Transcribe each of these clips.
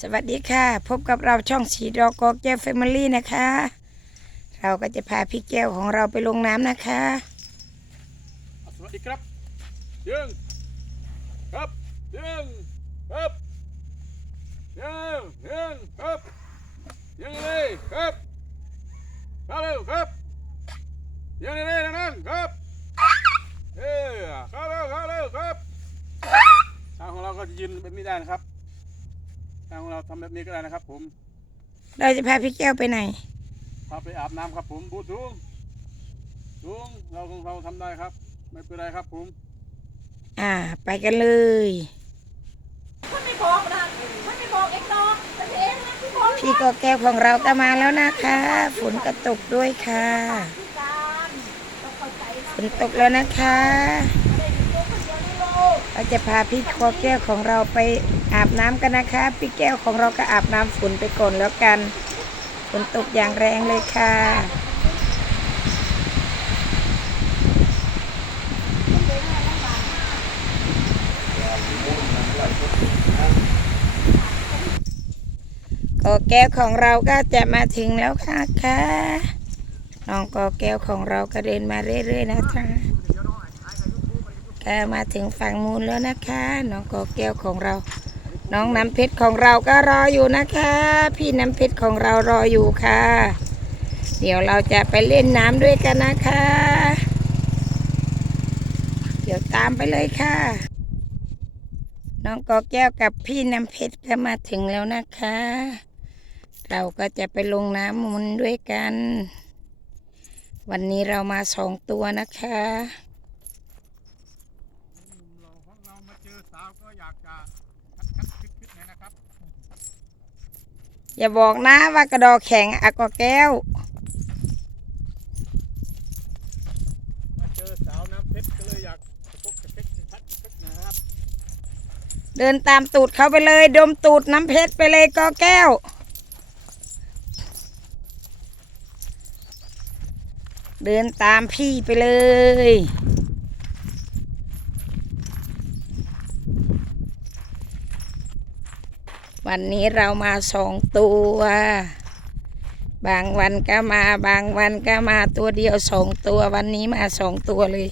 สวัสดีค่ะ พบกับเราช่องสีดอกกอกแก้วแฟมิลี่นะคะ เราก็จะพาพี่แก้วของเราไปลงน้ำนะคะ สวัสดีครับยิงครับยิงครับยิงยิงครับยิงเลยครับเข้าเร็วครับยิงเลยนั่นครับเอ้ยเข้าเร็วเข้าเร็วครับทางของเราก็จะยืนแบบนี้ได้นะครับ ทางของเราทำแบบนี้ก็ได้นะครับผม เราจะพาพี่แก้วไปไหน พาไปอาบน้ำครับผมพูดสูงสูงเราของเราทำได้ครับ ไม่เป็นไรครับผม อ่า ไปกันเลยมันไม่บอกนะมันไม่บอกเองเนาะแต่เองนะพี่บอกพี่กอกแก้วของเราก็มาแล้วนะคะ ฝนก็ตกด้วยค่ะ พี่การต้องเข้าใจนะฝนตกแล้วนะคะ ไม่ได้มีตัวคนเดียวในโลกเราจะพาพี่กอกแก้วของเราไป อาบน้ำกันนะคะ พี่แก้วของเราก็อาบน้ำฝนไปก่อนแล้วกัน ฝนตกอย่างแรงเลยค่ะกอแก้วของเราก็จะมาถึงแล้วค่ะค่ะน้องกอแก้วของเราก็เดินมาเรื่อยๆนะคะก็มาถึงฝั่งมูลแล้วนะคะ น้องกอแก้วของเรา น้องน้ำเพชรของเราก็รออยู่นะคะ พี่น้ำเพชรของเรารออยู่ค่ะ เดี๋ยวเราจะไปเล่นน้ำด้วยกันนะคะ เดี๋ยวตามไปเลยค่ะ น้องกอแก้วกับพี่น้ำเพชรก็มาถึงแล้วนะคะ เราก็จะไปลงน้ำมุนด้วยกัน วันนี้เรามาสองตัวนะคะ เราของเรามาเจอสาวก็อยากจะคัดคัดคิดคิดหน่อยนะครับ อย่าบอกนะว่ากระดอแข็งอะกอแก้วมาเจอสาวน้ำเพชรก็เลยอยากจะพบกับเพชรชัดเพชรนะครับเดินตามตูดเขาไปเลย ดมตูดน้ำเพชรไปเลยกอแก้ว เดินตามพี่ไปเลย วันนี้เรามาสองตัว บางวันก็มา บางวันก็มาตัวเดียวสองตัว วันนี้มาสองตัวเลย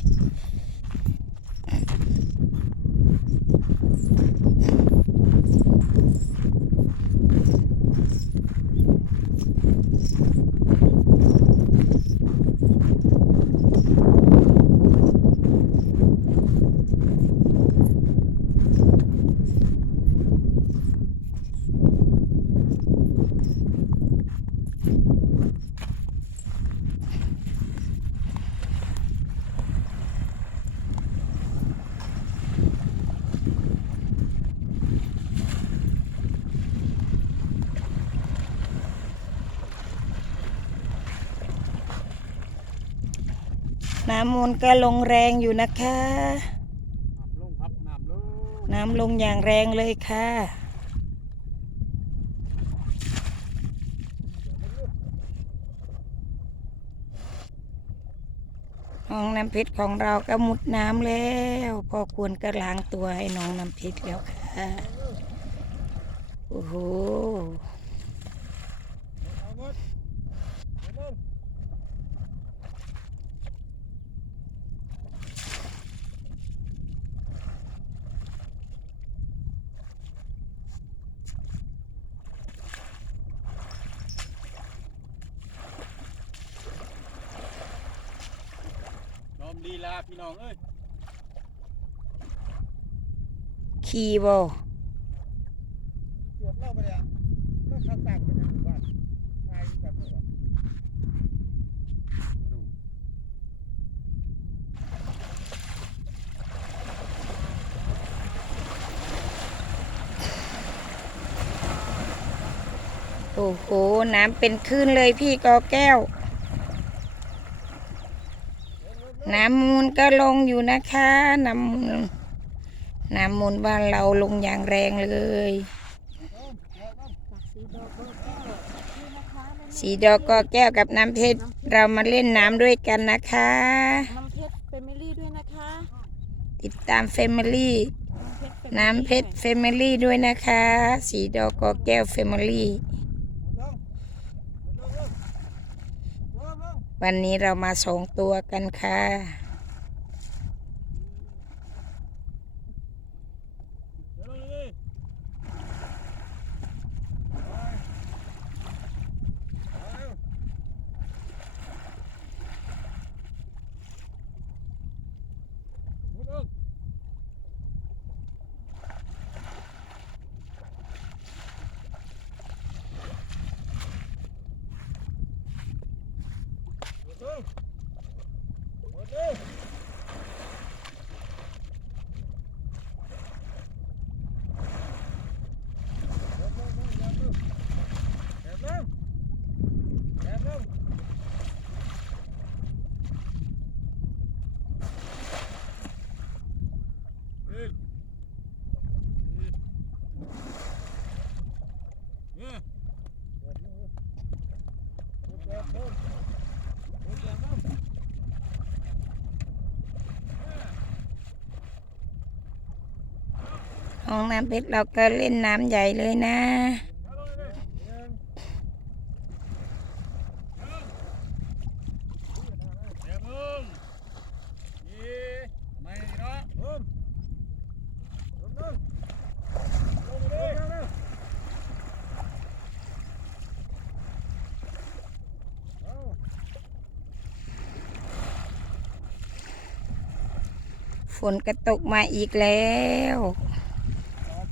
น้ำมูลก็ลงแรงอยู่นะคะ น้ำลงครับน้ำลงน้ำลงอย่างแรงเลยค่ะ น้องน้ำพชรของเราก็มุดน้ำแล้ว พอควรก็ล้างตัวให้น้องน้ำพชรแล้วค่ะ โอ้โห เอาหมดเอาหมด ยอม ลีลาพี่น้องเอ้ยขี่บอตรวจเล่าไปเลยอะเรื่องคำสั่งเป็นยังไงบ้างชายแบบนี้เหรอไม่รู้โอ้โห น้ำเป็นคลื่นเลยพี่กอแก้ว น้ำมูลก็ลงอยู่นะคะ น้ำมูลน้ำมูลบ้านเราลงอย่างแรงเลย สีดอกกอแก้วกับน้ำเพชรเรามาเล่นน้ำด้วยกันนะคะ น้ำเพชรเฟมิลี่ด้วยนะคะ ติดตามเฟมิลี่ น้ำเพชรเฟน้ำเพชรเฟมิลี่ด้วยนะคะ สีดอกกอแก้วเฟมิลี่ วันนี้เรามาสองตัวกันค่ะ องน้ำเพชรเราก็เล่นน้ำใหญ่เลยนะ ฝนกระตกมาอีกแล้ว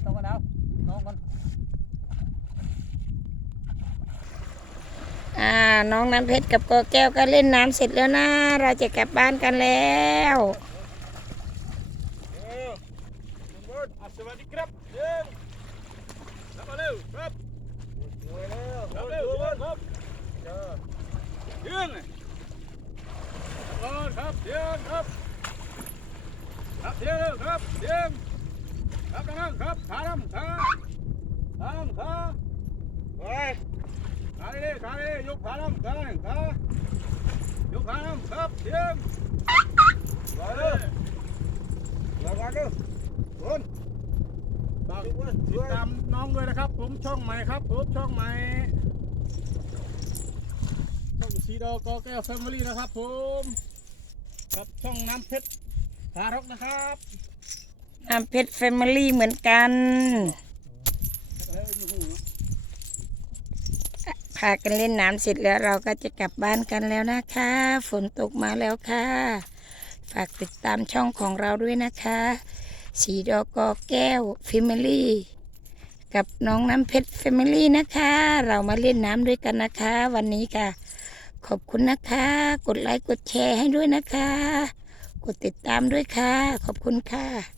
ต้องกันแล้วน้องกัน อ่าน้องน้ำเพชรกับกอแก้วก็เล่นน้ำเสร็จแล้วนะ เราจะกลับบ้านกันแล้วสวัสดีครับเร็วรับมาเร็วครับร็วเร็วเร็วครับยืนครับยืนครับรับยืนครับยืนครับนั่งครับขาดำขาขาดำขาไป ขาดิขาดิยกขาดำขาขายกขาดำครับยืนไปเลยระวังด้วยคุณฝากติดตามน้องด้วยนะครับ ผมช่องใหม่ครับผมช่องใหม่ช่องสีดอกอแก้วแฟมิลี่นะครับ ผมกับช่องน้ำเพชรทารกนะครับน้ำเพชรเฟมิลี่เหมือนกัน พากันเล่นน้ำเสร็จแล้วเราก็จะกลับบ้านกันแล้วนะคะ ฝนตกมาแล้วค่ะ ฝากติดตามช่องของเราด้วยนะคะ สีดอกกอแก้วเฟมิลี่กับน้องน้ำเพชรเฟมิลี่นะคะ เรามาเล่นน้ำด้วยกันนะคะ วันนี้ค่ะ ขอบคุณนะคะ กดไลค์กดแชร์ให้ด้วยนะคะ กดติดตามด้วยค่ะ ขอบคุณค่ะ